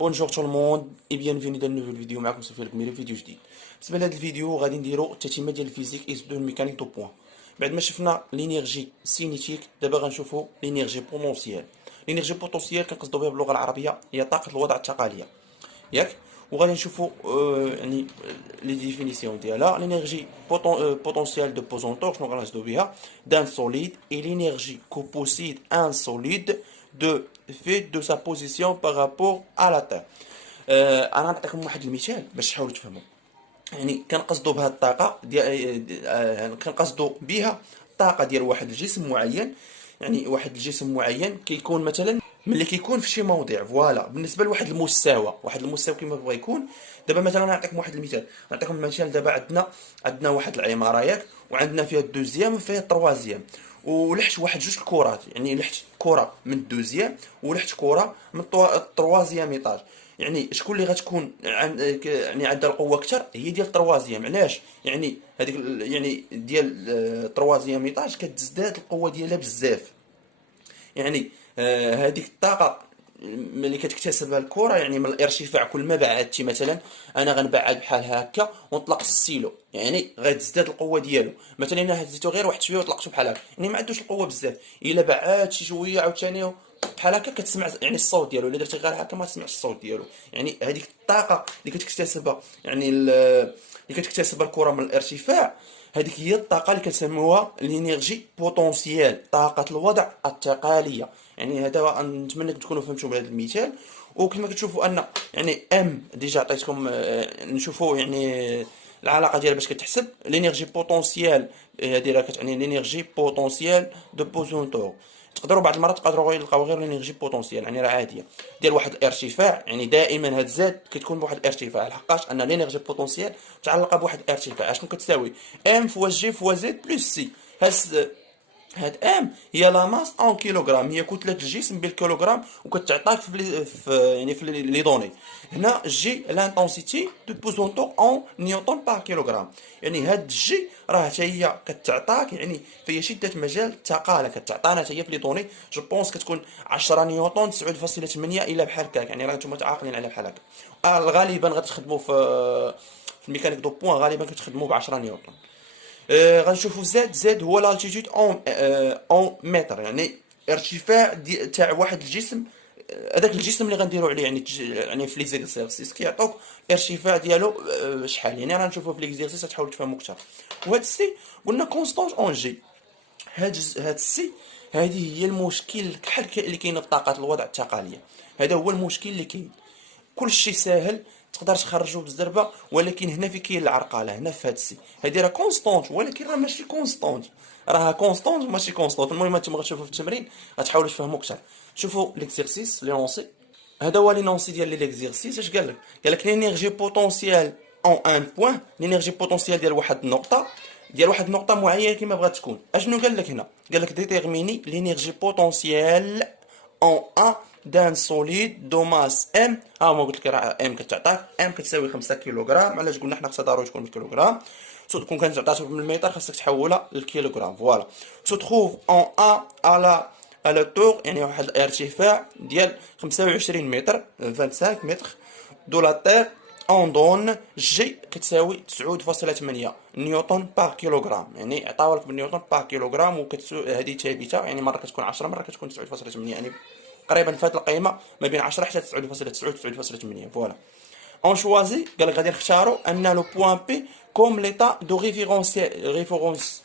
بونجور تو الموند اي بيانفيني dans نوفيل فيديو. معكم سفيان الكميري فيديو جديد. بالنسبه لهذا الفيديو غادي نديرو التتمه ديال الفيزيك اس دو ميكانيك دو بوين. بعد ما شفنا لينيرجي سينيتيك دابا غنشوفو لينيرجي بوتونسيال. لينيرجي بوتونسيال كنقصدو بها باللغه العربيه هي طاقه الوضع التقاليه ياك. وغادي نشوفو يعني لي ديفينيسيون ديالها. لينيرجي بوتونسيال دو بوزونتور شنو غنقصدو بها دان سوليد اي لينيرجي كو بوسيد ان سوليد de fait de sa position par rapport à la Terre. انا نعطيكم واحد المثال باش تحاولوا تفهموا. يعني كنقصدوا بها الطاقه ديال كنقصدوا بها الطاقه ديال واحد الجسم معين. يعني واحد الجسم معين كيكون مثلا ملي كيكون في شي موضع فوالا بالنسبه لواحد المستوى، واحد المستوى كما بغى يكون. دابا مثلا نعطيكم واحد المثال، نعطيكم مثال. دابا عندنا واحد العماره ياك، وعندنا فيها الدوزيام وفيها التروازيام، ولحت واحد جوج الكرات. يعني لحت كره من الدوزيام ولحت كره من التروازيام ايطاج. يعني شكون اللي غتكون يعني عندها القوه اكثر؟ هي ديال التروازيام. علاش؟ يعني هذيك يعني ديال التروازيام ايطاج كتزداد القوه ديالها بزاف. يعني هذيك الطاقه ملي كتكتسبها الكره، يعني من الارتفاع كل ما بعدتي مثلا، انا غنبعد بحال هكا ونطلق السيلو، يعني غتزداد القوه ديالو. مثلا الا هزيتو غير واحد شويه وطلقتو بحال هكا، يعني ما عندوش القوه بزاف. الا بعد شي شويه عاوتاني بحال هكا كتسمع يعني الصوت ديالو. الا درتي غير هكا ما تسمعش الصوت ديالو. يعني هذيك الطاقه اللي كتكتسبها، يعني اللي كتكتسبها الكره من الارتفاع، هذيك هي الطاقه اللي كنسموها لينيرجي بوتونسيال، طاقه الوضع التقاليه. يعني هذا نتمنى تكونوا فهمتوا من هذا المثال. وكما كتشوفوا ان يعني ام ديجا عطيتكم نشوفوا يعني العلاقه ديالها باش كتحسب لينيرجي بوتونسيال. هذه راه كتعني لينيرجي بوتونسيال دو بوزونتور. تقدروا بعض المرات تقدروا تلقاو غير لينيرجي بوتونسيال، يعني راه عاديه ديال واحد الارتفاع. يعني دائما هاد زاد كتكون بواحد الارتفاع، لحقاش ان لينيرجي بوتونسيال متعلقه بواحد الارتفاع. شنو كتساوي؟ ام فوا جي فوا زد بلس سي. هاد ام هي لا ماس اون كيلوغرام، هي كتله الجسم بالكيلوغرام، وكتعطاك يعني في لي دوني. هنا جي لانتونسيتي دو بوزونتور اون نيوتن بار كيلوغرام. يعني هاد الجي راه حتى هي كتعطاك يعني فهي شده مجال الثقاله، كتعطانا حتى هي في لي دوني. جو بونس كتكون 10 نيوتن 9.8 الى بحال هكاك. يعني راه نتوما عاقلين على بحال هكا. غالبا غتخدموا في الميكانيك دو بوين، غالبا كتخدموا ب 10 نيوتن. غنشوفوا زد هو لالتيتود اون متر، يعني ارتفاع تاع واحد الجسم. هذاك الجسم اللي غنديروا عليه يعني في ليزيكسيرسيس كيعطوك ارتفاع ديالو شحال. يعني راه نشوفوا في ليكزيرسيس تحاولوا تفهموا اكثر. وهاد السي قلنا كونستونت اون جي. هاد السي هذه هي المشكل بحال اللي كاين في طاقه الوضع التقاليه. هذا هو المشكل اللي كاين. كل شيء ساهل تقدر تخرجو بالزربه، ولكن هنا في كاين العرقله. هنا في هاد السي هادي راه كونستونت، ولكن راه ماشي كونستونت. راها كونستونت ماشي كونستونت. المهم انتم غتشوفوا في التمرين غتحاولوا تفهموا اكثر. شوفوا ليكزيرسيس لي لونسي. هذا هو لي نونسي ديال ليكزيرسيس. اش قال لك؟ قال لك لينيرجي بوتونسيال اون ان بوين. لينيرجي بوتونسيال ديال واحد النقطه، ديال واحد النقطه معينه كما بغات تكون. اشنو قال لك هنا؟ قال لك ديتيرميني لينيرجي بوتونسيال اون ان دان سوليد دو ماس ام. ها ما قلت لك راه ام كتعطاك ام كتساوي 5 كيلوغرام. علاش قلنا حنا خصها ضروري تكون بالكيلوغرام؟ كون كانت عطاتك بالمتر خاصك تحولها للكيلوغرام. فوالا سو تروف اون ان على طور، يعني واحد الارتفاع ديال 25 متر 25 متر دو لا تير. اون دون جي كتساوي 9.8 نيوتن بار كيلوغرام. يعني عطاولك بالنيوتن بار كيلوغرام، هذه ثابته. يعني مره كتكون 10 مره كتكون 9.8. يعني تقريبا في هذه القيمه ما بين 10 حتى 9.9 9.8. فوالا اون شوازي. قال لك غادي نختاروا ان لو بوين بي كوم ليتا دو ريفيرونس.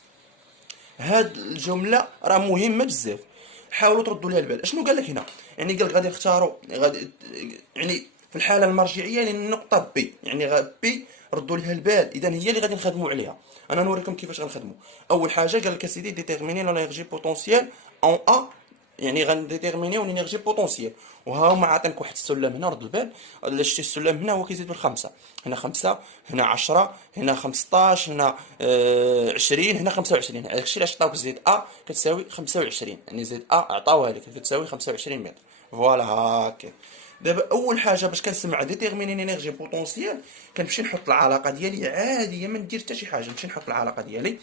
هاد الجمله راه مهمه بزاف، حاولوا تردوا لها البال. اشنو قال لك هنا؟ يعني قال لك غادي نختاروا يعني في الحاله المرجعيه للنقطه بي. يعني بي ردوا لها البال، اذا هي اللي غادي نخدموا عليها. انا نوريكم كيفاش غنخدموا. اول حاجه قال لك سيدي ديتيرميني لونيرجي بوتونسيال اون ا. يعني غنديتيرمينيو لينيرجي بوتونسيال. وها هما عاطينك واحد السلم هنا. رد البال، الا شتي السلم هنا هو كيزيد بالخمسه. هنا 5، هنا 10، هنا 15، هنا 20، هنا 25. داكشي علاش عطاوك زد ا كتساوي 25. يعني زد ا عطاوها لك كتساوي 25 متر. فوالا هاكا. دابا اول حاجه باش كنسمع ديتيرميني لينيرجي بوتونسيال، كنمشي نحط العلاقه ديالي عاديه، ما ندير حتى شي حاجه. نمشي نحط العلاقه ديالي،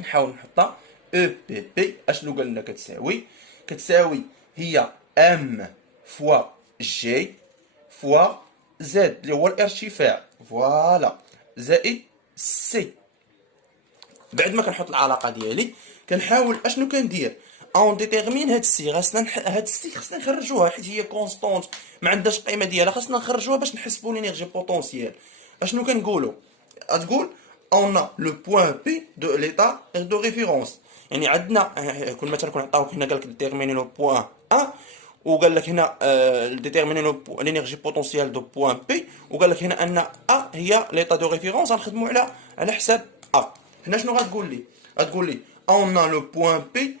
نحاول نحطها او بي بي. اشنو قال لنا كتساوي؟ كتساوي هي ام فوا جي فوا زد اللي هو الارتفاع فوالا زائد سي. بعد ما كنحط العلاقه ديالي كنحاول اشنو كندير اون ديتيرمين هاد السي. هاد السي خصنا نخرجوها حيت هي كونستونت ما عندهاش قيمه ديالها، خصنا نخرجوها باش نحسبوا لينيرجي بوتونسيال. اشنو كنقولوا؟ غتقول اون لو بوين بي دو ليتا دو ريفيرونس. يعني عندنا كل مثلا كون عطاوك هنا قال لك ديتيرميني لو بوين ا، وقال لك هنا ديتيرميني لينيرجي بوتونسيال دو بوين بي، وقال لك هنا ان ا هي ليتا دو ريفيرونس. غنخدموا على حساب ا. هنا شنو غتقول لي؟ غتقول لي اون لو بوين بي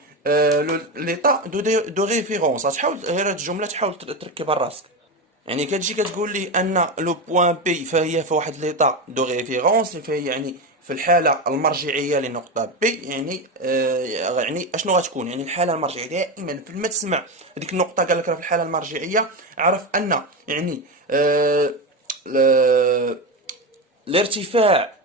ليتا دو ريفيرونس. غتحاول غير هاد الجمله تحاول تركبها لراسك. يعني كتجي كتقول لي ان لو بوين بي فهي في واحد ليطا دو ريفيرونس، فهي يعني في الحاله المرجعيه لنقطه بي. يعني يعني اشنو غتكون؟ يعني الحاله المرجعيه دائما فيما تسمع هذيك النقطه قال لك راه في الحاله المرجعيه، عرف ان يعني الارتفاع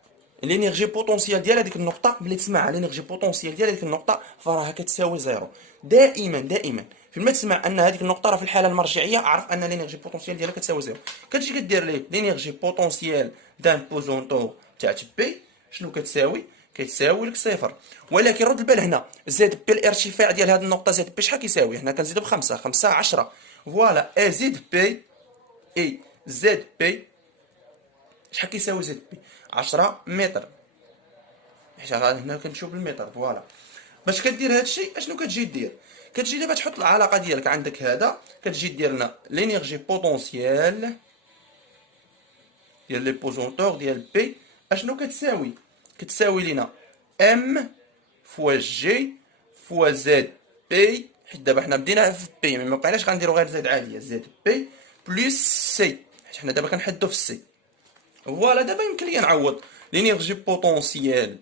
لينيرجي بوتونسيال ديال هذيك النقطه، ملي تسمع لينيرجي بوتونسيال ديال هذيك النقطه فراها كتساوي زيرو. دائما فيما تسمع ان هذيك النقطه راه في الحاله المرجعيه، عرف ان لينيرجي بوتونسيال ديالها كتساوي زيرو. كتجي كدير ليه لينيرجي بوتونسيال دان بوزونتور تاع بي شنو كتساوي؟ كتساوي لك صفر. ولكن رد البال هنا زد بي الارتفاع ديال هذه النقطه زد بي شحال كيساوي؟ حنا كنزيدو بخمسة، 10. فوالا اي زد بي اي زد بي شحال كيساوي زد بي؟ 10 متر، حيت هنا كنمشيو بالمتر. فوالا باش كدير هادشي اشنو كتجي دير؟ كتجي دابا تحط العلاقه ديالك عندك هذا، كتجي دير لنا لينيرجي بوتونسيال ديال لي بوزونتور ديال بي اشنو كتساوي؟ كتساوي لينا ام فوا جي فوا زد بي، حيت دابا حنا بدينا في بي ما بقيناش غنديرو غير زد عاديه، زد بي بلس سي، حيت حنا دابا كنحدو في السي. فوالا دابا يمكن ليا نعوض لينيرجي بوتونسيال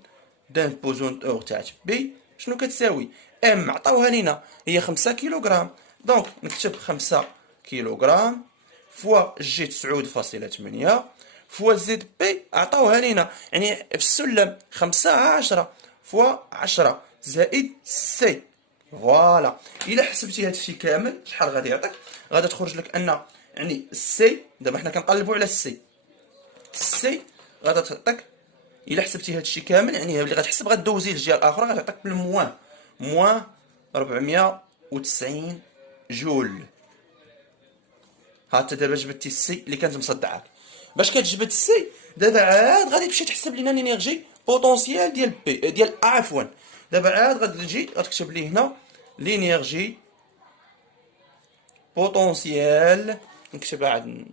دان بوزونتور تاع بي شنو كتساوي؟ ام عطاوها لينا هي 5 كيلوغرام، دونك نكتب 5 كيلوغرام فوا جي 9.8 فوا زد بي عطاوها لينا يعني في السلم 5 10 فوا 10 زائد سي. فوالا الا حسبتي هادشي كامل شحال غادي يعطيك؟ غادي تخرج لك ان يعني السي دابا حنا كنقلبوا على السي غادا تعطيك الا حسبتي هادشي كامل، يعني اللي غتحسب غدوزي للجهه الاخرى غتعطيك بالموان 490 جول. هانت دابا جبدتي السي اللي كانت مصدعاك. باش كتجبد السي دابا عاد غادي تمشي تحسب لينا لينيرجي بوتونسيال ديال بي ديال عفوا. دابا عاد غتجي غتكتب لي هنا لينيرجي بوتونسيال، نكتبها عاد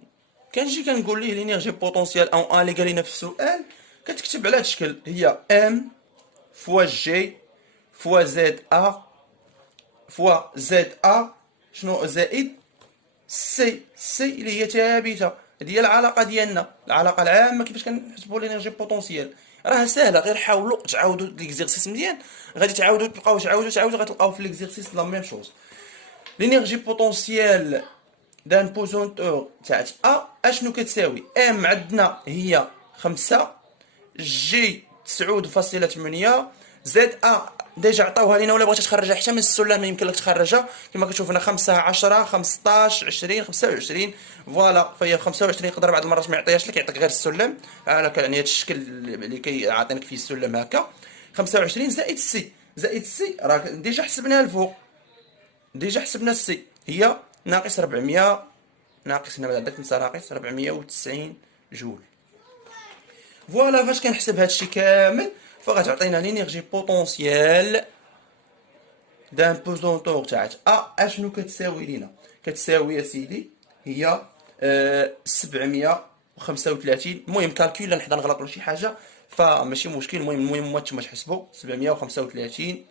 كنجي كنقول ليه لينيرجي بوتونسيال اون اللي قال لنا في السؤال كتكتب على هذا الشكل، هي ام فوا جي فوا زد ا فوا زد ا شنو زائد سي اللي هي ثابته. هذه هي العلاقه ديالنا، العلاقه العامه كيفاش كنحسبوا لينيرجي بوتونسيال. راه ساهله، غير حاولوا تعاودوا ليكزيرسيس مزيان، غادي تعاودوا تلقاو تعاودوا غتلقاو في ليكزيرسيس لا ميم شوز. لينيرجي بوتونسيال دان بوزونتور تاع ا اشنو كتساوي؟ ام عندنا هي 5 جي 9.8 زد ا ديجا عطاوها لينا، ولا بغيتي تخرجها حتى من السلم يمكن لك تخرجها كما كتشوف هنا 5 10 15 20 25. فوالا فهي 25 يقدر بعض المرات ما يعطيهاش لك، يعطيك غير السلم على يعني هذا الشكل اللي كيعطينك فيه السلم هكا. 25 زائد السي راه ديجا حسبناها الفوق، ديجا حسبنا السي هي ناقص 400 ناقص هنا بعدا كنسى ناقص 490 جول. فوالا فاش كنحسب هادشي كامل فغتعطينا لينيرجي بوتونسيال دان بوزونتور تاع ا اشنو كتساوي لينا؟ كتساوي يا سيدي هي 735. المهم كالكول نحنا نغلطوا شي حاجه فماشي مشكل، المهم ما تما تحسبوا 735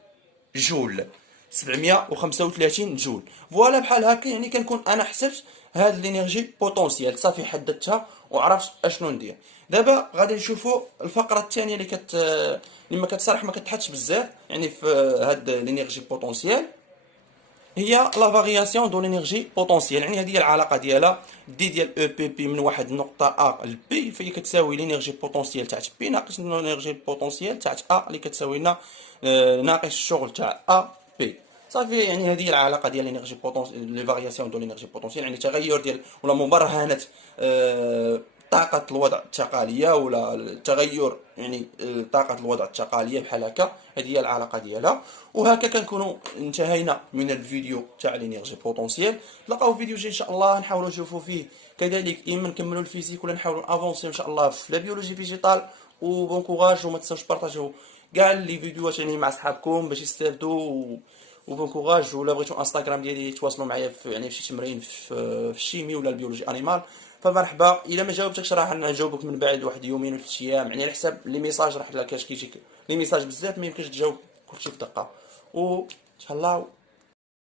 جول 735 جول. فوالا بحال هكا يعني كنكون انا حسبت هاد لينيرجي بوتونسيال صافي حددتها وعرفت اشنو ندير. دابا غادي نشوفوا الفقره الثانيه اللي ما كتصرح ما كتحطش بزاف يعني في هاد لينيرجي بوتونسيال، هي لا فارياسيون دو لينيرجي بوتونسيال. يعني هذه هي العلاقه ديالها دي ديال او بي بي من واحد النقطه ا ل بي، فهي كتساوي لينيرجي بوتونسيال تاع بي ناقص لينيرجي بوتونسيال تاع ا اللي كتساوي لنا ناقص الشغل تاع ا بي. صافي. يعني هذه العلاقه ديال لينيرجي بوتونسيال، لي فارياسيون دو لينيرجي بوتونسيال، يعني تغير ديال ولا مبرهنه طاقه الوضع التقاليه، ولا التغير يعني طاقه الوضع التقاليه بحال هكا. هذه هي العلاقه ديالها. وهكا كنكونوا انتهينا من الفيديو تاع لينيرجي بوتونسيال. تلقاو فيديو جاي ان شاء الله، نحاولوا نشوفوا فيه كذلك اما نكملوا الفيزيك ولا نحاولوا افونسي ان شاء الله في لا بيولوجي فيجيتال. وبون كوراج، وما تنساوش بارطاجيو كاع لي فيديوهات يعني مع صحابكم باش يستافدوا. وبون كوراج. ولا بغيتو انستغرام ديالي تواصلوا معايا في يعني في شي تمرين في الشيمي ولا البيولوجي انيمال، فمرحبا. الا ما جاوبتكش راه نجاوبك من بعد واحد يومين ولا 3 ايام، يعني على حساب لي ميساج، راه كاش كيجيك لي ميساج بزاف ما يمكنش تجاوب كلشي بدقه. و تهلاو.